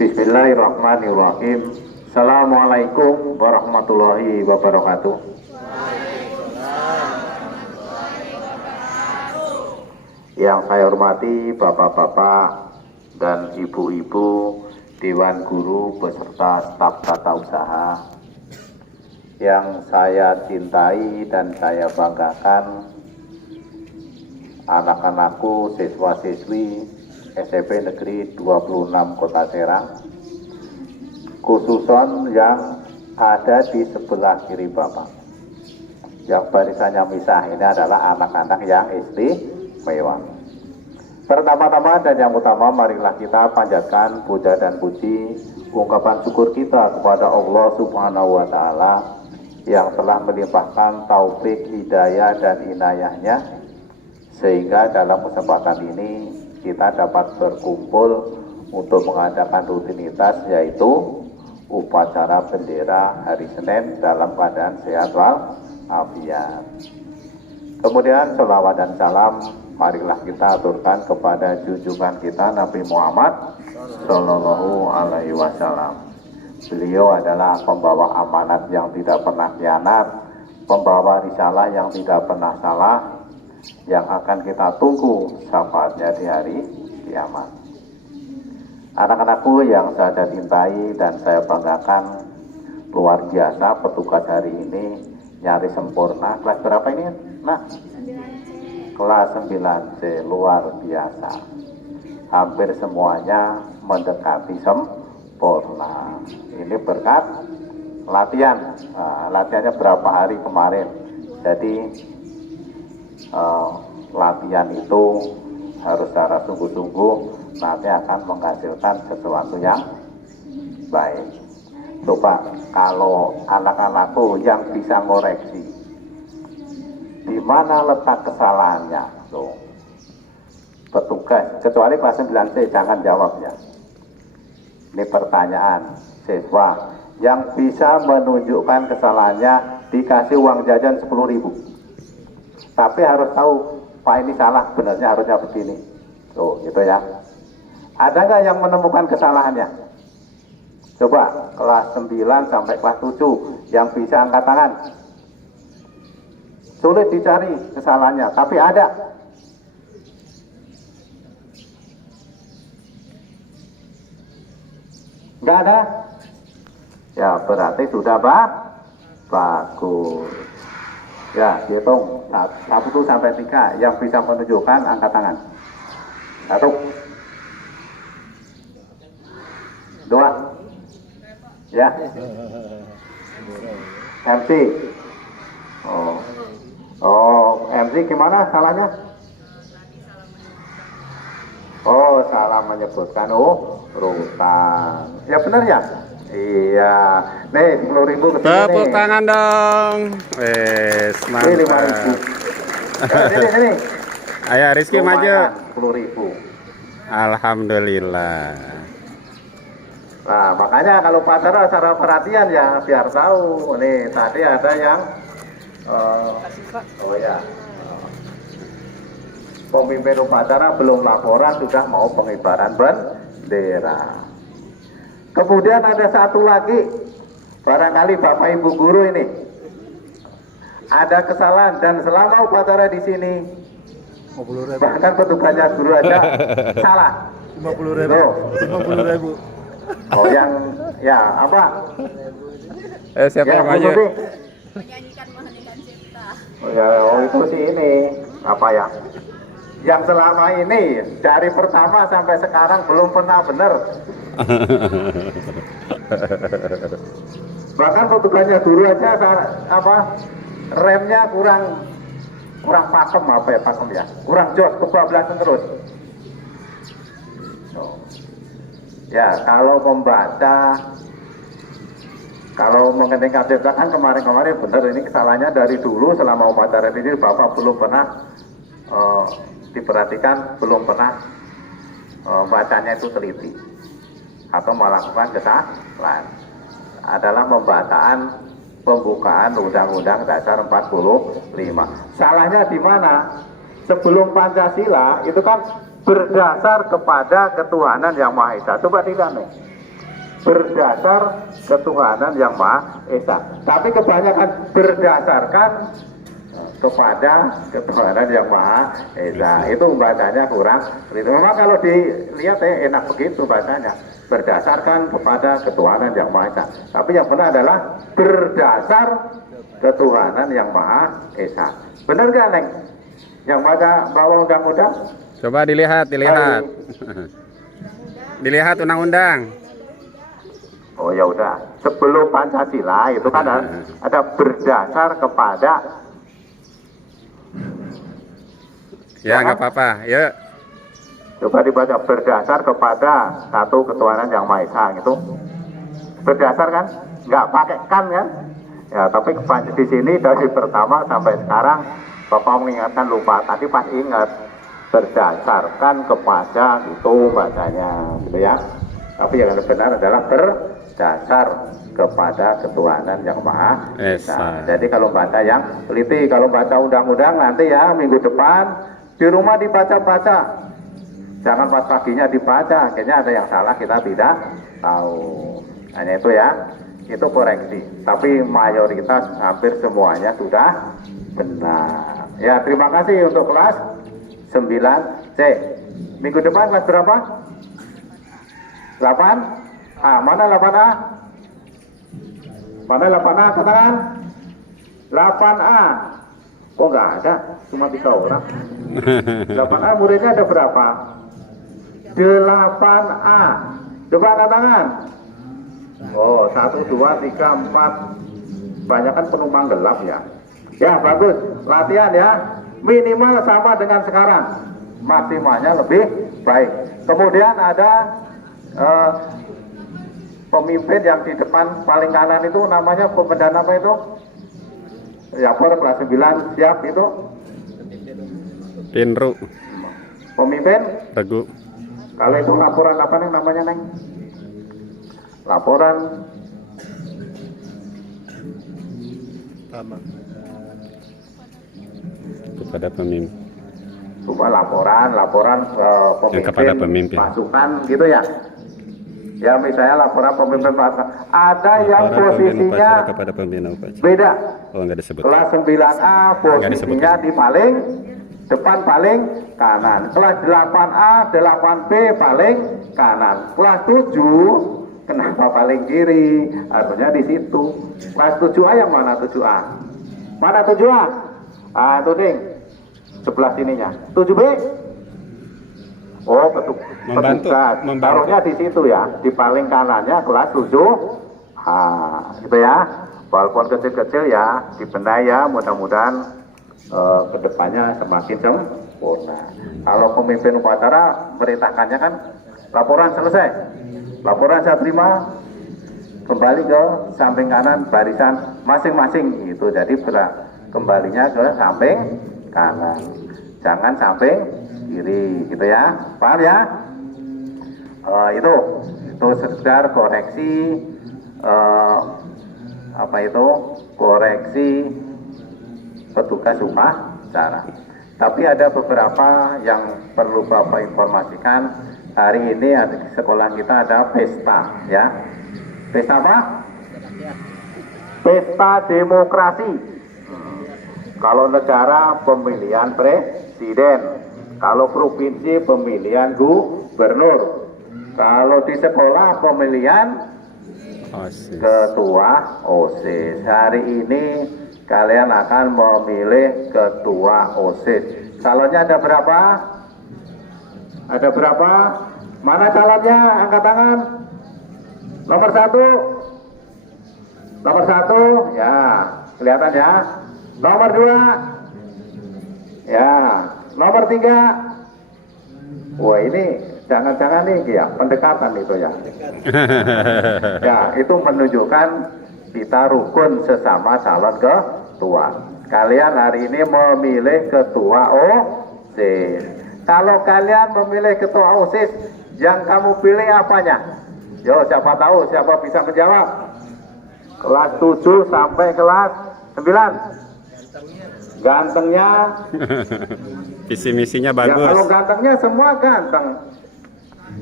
Bismillahirrahmanirrahim. Assalamualaikum warahmatullahi wabarakatuh. Yang saya hormati bapak-bapak dan ibu-ibu, Dewan Guru beserta staf tata usaha, yang saya cintai dan saya banggakan, anak-anakku, siswa-siswi SMP Negeri 26 Kota Serang, khususon yang ada di sebelah kiri Bapak. Yang barisannya misah ini adalah anak-anak yang istimewa. Pertama-tama dan yang utama, marilah kita panjatkan puja dan puji, ungkapan syukur kita kepada Allah Subhanahu wa Ta'ala yang telah melimpahkan taufik, hidayah dan inayahnya, sehingga dalam kesempatan ini kita dapat berkumpul untuk mengadakan rutinitas, yaitu upacara bendera hari Senin dalam keadaan sehat walafiat. Kemudian selawat dan salam marilah kita aturkan kepada junjungan kita Nabi Muhammad Sallallahu Alaihi Wasallam. Beliau adalah pembawa amanat yang tidak pernah khianat, pembawa risalah yang tidak pernah salah, yang akan kita tunggu syafaatnya di hari kiamat. Anak-anakku yang saya cintai dan saya banggakan, luar biasa petugas hari ini nyaris sempurna. Kelas berapa ini, Nak? 9C. Kelas 9C, luar biasa. Hampir semuanya mendekati sempurna. Ini berkat latihan. Latihannya berapa hari kemarin. Jadi latihan itu harus secara sungguh-sungguh, nanti akan menghasilkan sesuatu yang baik. Coba kalau anak-anakku yang bisa ngoreksi, di mana letak kesalahannya? Tuh, petugas, kecuali kelas 9C jangan jawab ya. Ini pertanyaan siswa yang bisa menunjukkan kesalahannya, dikasih uang jajan 10.000. Tapi harus tahu, Pak ini salah, benarnya harusnya begini. Tuh, gitu ya. Ada nggak yang menemukan kesalahannya? Coba, kelas 9 sampai kelas 7 yang bisa angkat tangan. Sulit dicari kesalahannya, tapi ada. Nggak ada? Ya, berarti sudah bagus. Ya, hitung 1 sampai 3 yang bisa menunjukkan angkat tangan. 1, 2, ya. MC. MC gimana salahnya? Salah menyebutkan urutan. Ya benar ya? Iya, nih 10.000 kesini. Tepuk tangan dong. Mantap. Ini 5.000. Sini. Ayo Rizky maju. 10.000. Alhamdulillah. Nah, makanya kalau upacara secara perhatian ya biar tahu. Nih tadi ada yang pemimpin upacara belum laporan sudah mau pengibaran bendera. Kemudian ada satu lagi, barangkali Bapak Ibu guru ini ada kesalahan dan selama upacara di sini, bahkan petugasnya guru aja salah. 50.000. Oh yang ya apa? Siapa yang maju? Menyanyikan Mahanika Cipta. Itu sih ini apa ya? Yang selama ini dari pertama sampai sekarang belum pernah benar. Bahkan petugasnya dulu aja remnya kurang pakem kurang jos, kebablasan terus. Ya, kalau membaca, kalau mengenai KTP kan kemarin benar, ini kesalahannya dari dulu selama upacara ini Bapak belum pernah diperhatikan, belum pernah bacanya itu teliti atau melakukan kesalahan. Adalah pembukaan Undang-Undang Dasar 45. Salahnya di mana? Sebelum Pancasila itu kan berdasar kepada ketuhanan yang Maha Esa. Coba tidak nih. berdasar ketuhanan yang Maha Esa. Tapi kebanyakan berdasarkan kepada ketuhanan yang Maha Esa. Itu bacanya kurang. Memang kalau dilihat enak begitu bacanya. Berdasarkan kepada ketuhanan yang Maha Esa. Tapi yang benar adalah berdasar ketuhanan yang Maha Esa. Benar gak, Neng? Yang baca bawa undang-undang? Coba dilihat. Dilihat undang-undang. Oh ya udah. Sebelum Pancasila itu kan ada berdasar kepada. Ya nggak apa-apa. Ya. Coba dibaca berdasar kepada satu ketuhanan yang Maha Esa gitu. Berdasar kan? Nggak pakai kan? Ya, tapi di sini dari pertama sampai sekarang Bapak mengingatkan lupa. Tadi pas ingat berdasarkan kepada itu bacanya, gitu ya. Tapi yang benar adalah berdasar kepada ketuhanan yang Maha Esa. Jadi kalau baca yang teliti, kalau baca undang-undang nanti ya minggu depan di rumah dibaca-baca. Jangan pas paginya dibaca, akhirnya ada yang salah kita tidak tahu. Hanya itu ya, itu koreksi. Tapi mayoritas hampir semuanya sudah benar. Ya terima kasih untuk kelas 9C. Minggu depan kelas berapa? 8A. Mana 8A? Mana 8A? Katakan 8A. Oh nggak ada, cuma 3 orang. 8A muridnya ada berapa? 8A. Coba angkat tangan. Oh 1, 2, 3, 4. Banyak kan penumpang gelap ya. Ya bagus, latihan ya. Minimal sama dengan sekarang. Maksimalnya lebih baik. Kemudian ada pemimpin yang di depan paling kanan itu namanya pembedaan apa itu? Ya kelas 9 siap itu. Pinru. Pemimpin? Teguh. Kalau itu laporan apa nih namanya, Neng? Laporan kepada pemimpin. Coba laporan pemimpin, kepada pemimpin pasukan gitu ya. Ya misalnya laporan pemimpin pasukan. Ada yang posisinya kepada pemimpin beda. Oh enggak disebut. Kelas 9A posisinya di paling depan paling kanan. Kelas 8A, 8B paling kanan. Kelas 7 kenapa paling kiri? Artinya di situ. Kelas 7A yang mana 7A? Mana 7A? Ah itu ding. Sebelah sininya. 7B? Oh betul. Petugas. Taruhnya di situ ya. Di paling kanannya kelas 7. Gitu ya. Walaupun kecil-kecil ya dibenahi ya. Mudah-mudahan kedepannya semakin sempurna. Kalau pemimpin upacara merintahkannya kan laporan selesai. Laporan saya terima, kembali ke samping kanan barisan masing-masing gitu. Jadi kembalinya ke samping kanan, jangan samping kiri gitu ya. Paham ya? Itu sekedar koreksi koreksi petugas upacara. Tapi ada beberapa yang perlu Bapak informasikan. Hari ini sekolah kita ada pesta ya. Pesta apa? Pesta demokrasi. Kalau negara pemilihan presiden, kalau provinsi pemilihan gubernur, kalau di sekolah pemilihan OSIS. Ketua OSIS. Hari ini kalian akan memilih ketua OSIS. Calonnya ada berapa? Ada berapa? Mana calonnya? Angkat tangan. Nomor 1. Nomor 1, ya, kelihatan ya. Nomor 2, ya. Nomor 3. Wah ini jangan-jangan nih ya pendekatan itu ya. Ya itu menunjukkan kita rukun sesama calon ketua. Kalian hari ini memilih ketua OSIS. Kalau kalian memilih ketua OSIS, yang kamu pilih apanya? Yo, siapa tahu, siapa bisa menjawab? Kelas 7 sampai kelas 9. Gantengnya. Visi misinya Ya, bagus. kalau gantengnya semua ganteng.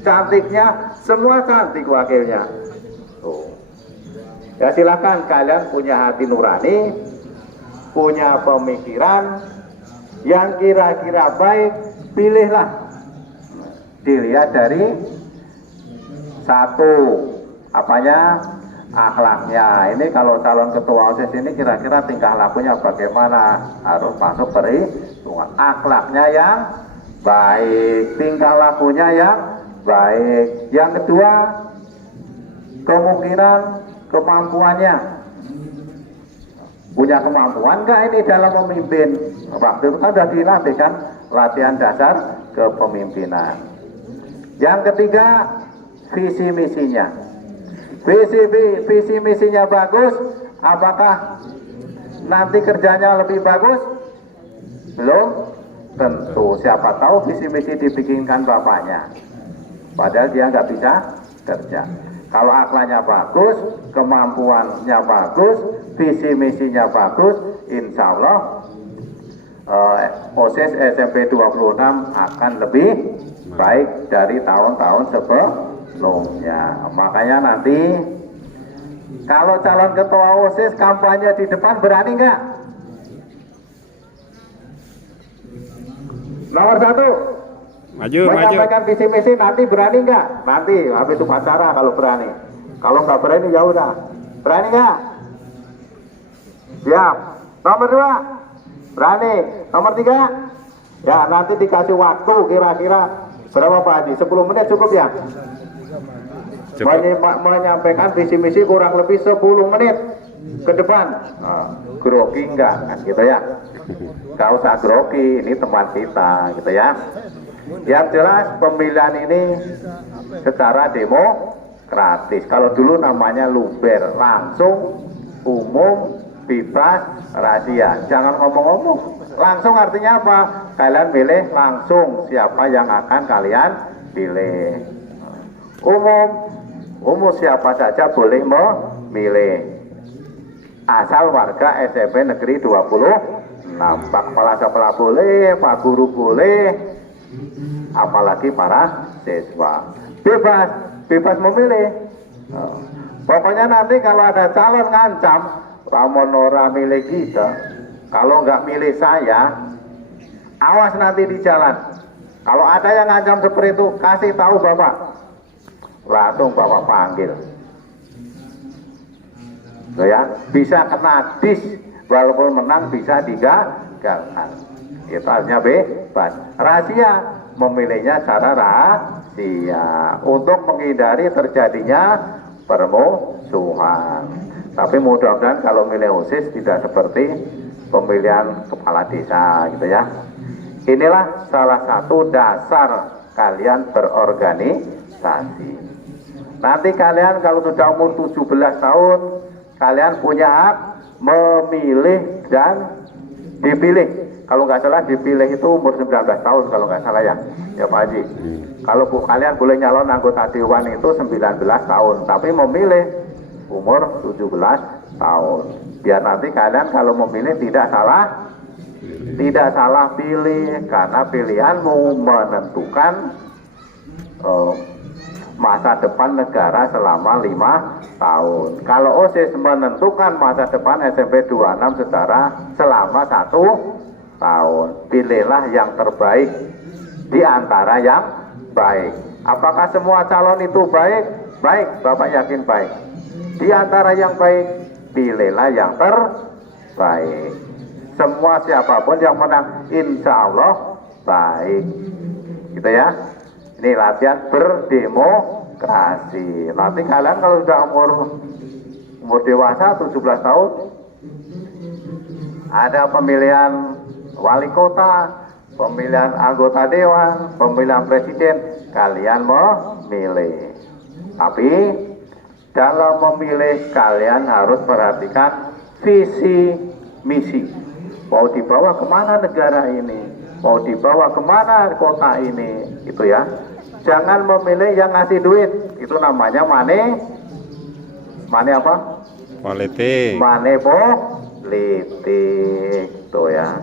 Cantiknya semua cantik wakilnya. Tuh. Ya silakan kalian punya hati nurani, punya pemikiran yang kira-kira baik, pilihlah. Dilihat dari satu apanya, akhlaknya. Ini kalau calon ketua OSIS ini kira-kira tingkah lakunya bagaimana, harus masuk perhitungan. Akhlaknya yang baik, tingkah lakunya yang baik. Yang kedua, kemungkinan kemampuannya. Punya kemampuan nggak ini dalam memimpin? Waktu itu kan sudah dilatih kan, latihan dasar kepemimpinan. Yang ketiga, visi misinya. Visi misinya bagus, apakah nanti kerjanya lebih bagus? Belum tentu. Siapa tahu visi misi dibikinkan bapaknya, padahal dia nggak bisa kerja. Kalau akhlaknya bagus, kemampuannya bagus, visi misinya bagus, insya Allah OSIS SMP 26 akan lebih baik dari tahun-tahun sebelumnya. Makanya nanti kalau calon ketua OSIS kampanye di depan, berani nggak? Nomor satu, Maju, maju. menyampaikan visi misi, nanti berani nggak? Nanti habis upacara kalau berani. Kalau nggak berani ya udah. Berani nggak? Siap. Nomor dua, berani. Nomor tiga, ya nanti dikasih waktu kira-kira berapa Pak Haji? 10 menit cukup ya? Cukup. Menyampaikan visi misi kurang lebih 10 menit ke depan. Grogi enggak kan gitu ya? Gak usah grogi, ini teman kita gitu ya. Yang jelas pemilihan ini secara demokratis. Kalau dulu namanya luber, langsung, umum, bebas, rahasia. Jangan ngomong-ngomong. Langsung artinya apa? Kalian pilih langsung siapa yang akan kalian pilih. Umum siapa saja boleh memilih. Asal warga SMP Negeri 26. Pak Kepala Sekolah boleh, Pak Guru boleh, apalagi para siswa. Bebas memilih. Pokoknya nanti kalau ada calon ngancam, lamun ora milih kita, kalau nggak milih saya, awas nanti di jalan. Kalau ada yang ngancam seperti itu, kasih tahu Bapak. Langsung Bapak panggil. So ya, bisa kena dis, walaupun menang bisa digagalkan. Itu artinya bebas. Rahasia, memilihnya secara rahasia untuk menghindari terjadinya permusuhan. Tapi mudah-mudahan kalau milih OSIS tidak seperti pemilihan kepala desa gitu ya. Inilah salah satu dasar kalian berorganisasi. Nanti kalian kalau sudah umur 17 tahun, kalian punya hak memilih dan dipilih. Kalau nggak salah dipilih itu umur 19 tahun kalau nggak salah ya Pak Haji. Kalau kalian boleh nyalon anggota dewan itu 19 tahun, tapi memilih umur 17 tahun. Biar nanti kalian kalau memilih tidak salah pilih, karena pilihanmu menentukan masa depan negara selama 5 tahun. Kalau OSIS menentukan masa depan SMP 26 selama 1 tahun. Pilihlah yang terbaik di antara yang baik. Apakah semua calon itu baik? Baik, Bapak yakin baik. Di antara yang baik, pilihlah yang terbaik. Semua siapapun yang menang, insya Allah baik. Gitu ya. Ini latihan berdemokrasi. Nanti kalian kalau sudah umur dewasa 17 tahun, ada pemilihan wali kota, pemilihan anggota dewan, pemilihan presiden, kalian memilih. Tapi dalam memilih kalian harus perhatikan visi misi. Mau dibawa kemana negara ini? Mau dibawa kemana kota ini? Itu ya. Jangan memilih yang ngasih duit. Itu namanya money apa? Politik. Money politik. Itu ya.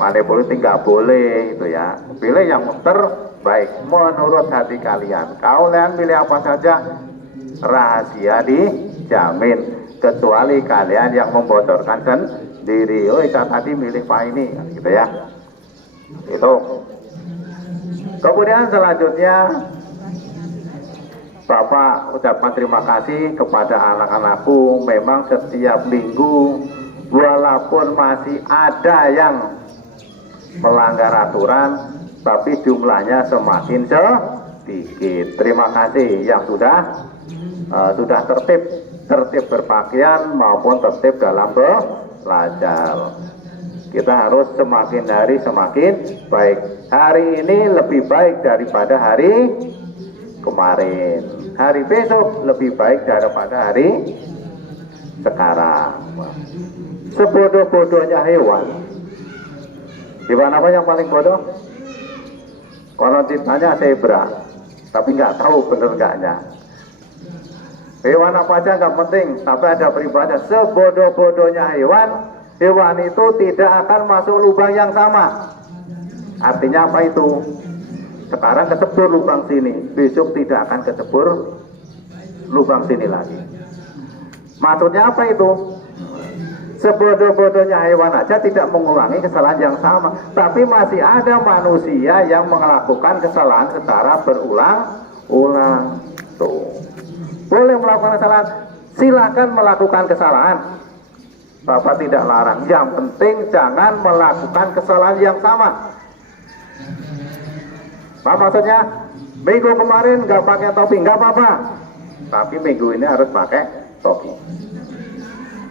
Money politik nggak boleh itu ya. Pilih yang terbaik menurut hati kalian. Kalian pilih apa saja rahasia dijamin, kecuali kalian yang membocorkan sendiri. Oh, tadi milih Pak ini, gitu ya. Itu. Kemudian selanjutnya Bapak ucapkan terima kasih kepada anak-anakku. Memang setiap minggu walaupun masih ada yang melanggar aturan, tapi jumlahnya semakin sedikit. Terima kasih yang sudah tertib berpakaian maupun tertib dalam belajar. Kita harus semakin hari semakin baik. Hari ini lebih baik daripada hari kemarin. Hari besok lebih baik daripada hari sekarang. Sebodoh-bodohnya hewan. Hewan apa yang paling bodoh? Konon cintanya zebra, tapi nggak tahu bener nggaknya. Hewan apa aja nggak penting, tapi ada peribahasa, sebodoh-bodohnya hewan, hewan itu tidak akan masuk lubang yang sama. Artinya apa itu? Sekarang kecebur lubang sini, besok tidak akan kecebur lubang sini lagi. Maksudnya apa itu? Sebodoh-bodohnya hewan aja tidak mengulangi kesalahan yang sama, tapi masih ada manusia yang melakukan kesalahan secara berulang-ulang. Tuh, boleh melakukan kesalahan, silakan melakukan kesalahan. Bapak tidak larang, yang penting jangan melakukan kesalahan yang sama. Apa maksudnya? Minggu kemarin nggak pakai topi, nggak apa-apa, tapi minggu ini harus pakai topi.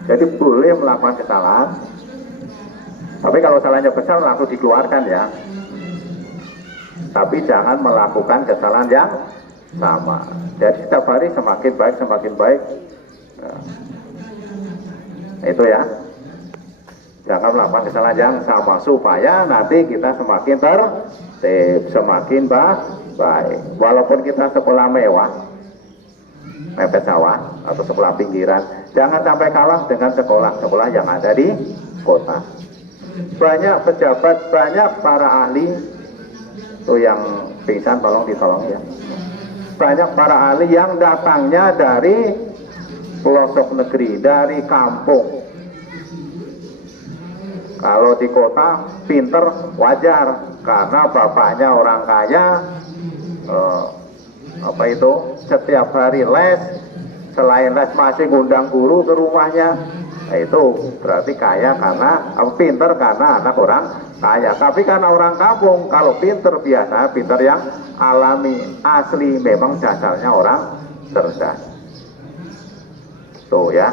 Jadi boleh melakukan kesalahan, tapi kalau salahnya besar langsung dikeluarkan ya. Tapi jangan melakukan kesalahan yang sama. Jadi setiap hari semakin baik. Nah, itu ya. Jangan melakukan kesalahan yang sama supaya nanti kita semakin tertib, semakin baik. Walaupun kita sekolah mewah, mepet sawah atau sekolah pinggiran, jangan sampai kalah dengan sekolah-sekolah yang ada di kota. Banyak pejabat, banyak para ahli, itu yang pingsan tolong ditolong ya. Banyak para ahli yang datangnya dari pelosok negeri, dari kampung. Kalau di kota pinter wajar karena bapaknya orang kaya, setiap hari les, selain les masih ngundang guru ke rumahnya. Nah, itu berarti kaya karena pinter karena anak orang kaya. Tapi karena orang kampung, kalau pinter biasa pinter yang alami, asli, memang dasarnya orang cerdas. Tuh ya,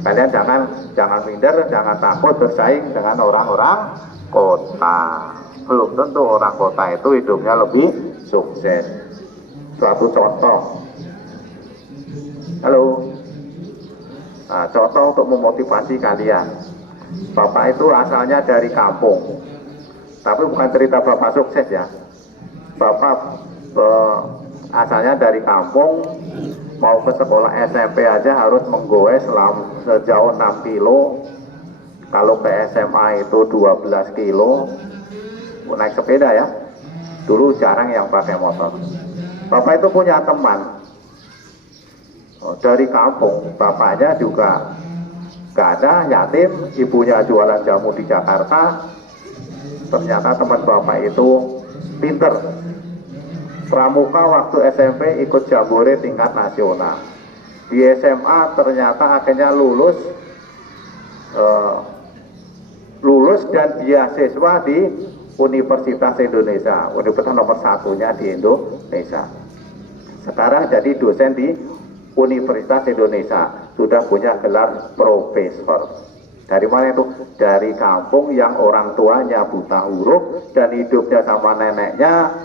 kalian jangan minder, jangan takut bersaing dengan orang-orang kota. Belum tentu orang kota itu hidupnya lebih sukses. Suatu contoh. Halo. Nah, contoh untuk memotivasi kalian. Bapak itu asalnya dari kampung. Tapi bukan cerita Bapak sukses ya. Bapak asalnya dari kampung, mau ke sekolah SMP aja harus menggoes sejauh 6 kilo. Kalau ke SMA itu 12 kilo. Naik sepeda ya. Dulu jarang yang pakai motor. Bapak itu punya teman dari kampung, bapaknya juga gak ada, yatim, ibunya jualan jamu di Jakarta. Ternyata teman bapak itu pinter, pramuka waktu SMP ikut jambore tingkat nasional. Di SMA ternyata akhirnya lulus dan beasiswa di Universitas Indonesia, universitas nomor satunya di Indonesia. Sekarang jadi dosen di Universitas Indonesia, sudah punya gelar profesor. Dari mana itu? Dari kampung yang orang tuanya buta huruf dan hidupnya sama neneknya.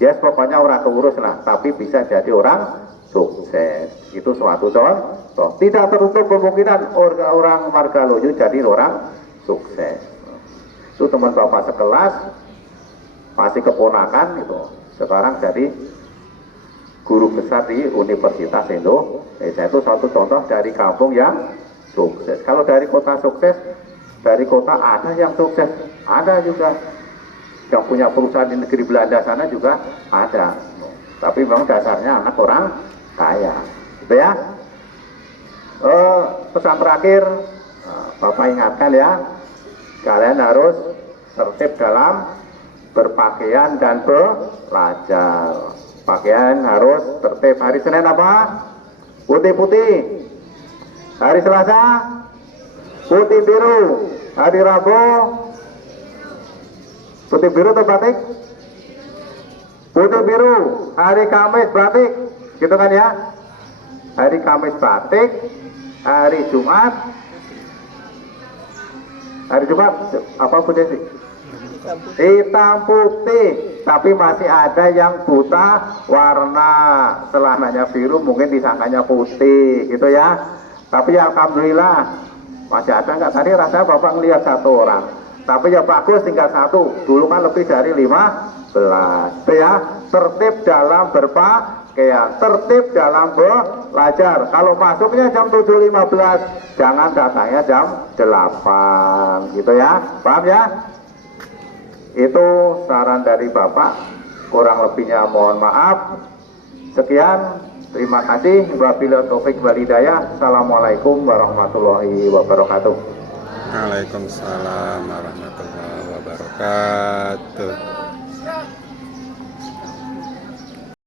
Ya pokoknya orang keurus lah, tapi bisa jadi orang sukses. Itu suatu contoh. Tidak tertutup kemungkinan orang Margaloyo jadi orang sukses. Itu teman bapak sekelas, masih keponakan itu. Sekarang jadi guru besar di Universitas Indonesia. Itu suatu contoh dari kampung yang sukses. Kalau dari kota sukses, dari kota ada yang sukses, ada juga yang punya perusahaan di negeri Belanda sana juga ada. Tapi memang dasarnya anak orang kaya. Gitu ya. Pesan terakhir, Bapak ingatkan ya, kalian harus tertib dalam berpakaian dan belajar. Pakaian harus tertib. Hari Senin apa? Putih-putih. Hari Selasa putih biru. Hari Rabu putih biru atau batik? Putih biru. Hari Kamis batik, gitu kan ya? Hari Kamis batik. Hari Jumat apa putih sih? Hitam putih, tapi masih ada yang buta warna, celananya biru mungkin disangkanya putih gitu ya. Tapi ya alhamdulillah masih ada nggak? Tadi rasanya Bapak ngelihat 1 orang, tapi ya bagus tinggal 1, dulu kan lebih dari 15 itu ya. Tertib dalam berpakaian, tertib dalam belajar. Kalau masuknya jam 7.15, jangan datangnya jam 8 gitu ya, paham ya? Itu saran dari Bapak, kurang lebihnya mohon maaf. Sekian, terima kasih. Wabillahi taufik wal hidayah. Assalamualaikum warahmatullahi wabarakatuh. Waalaikumsalam warahmatullahi wabarakatuh.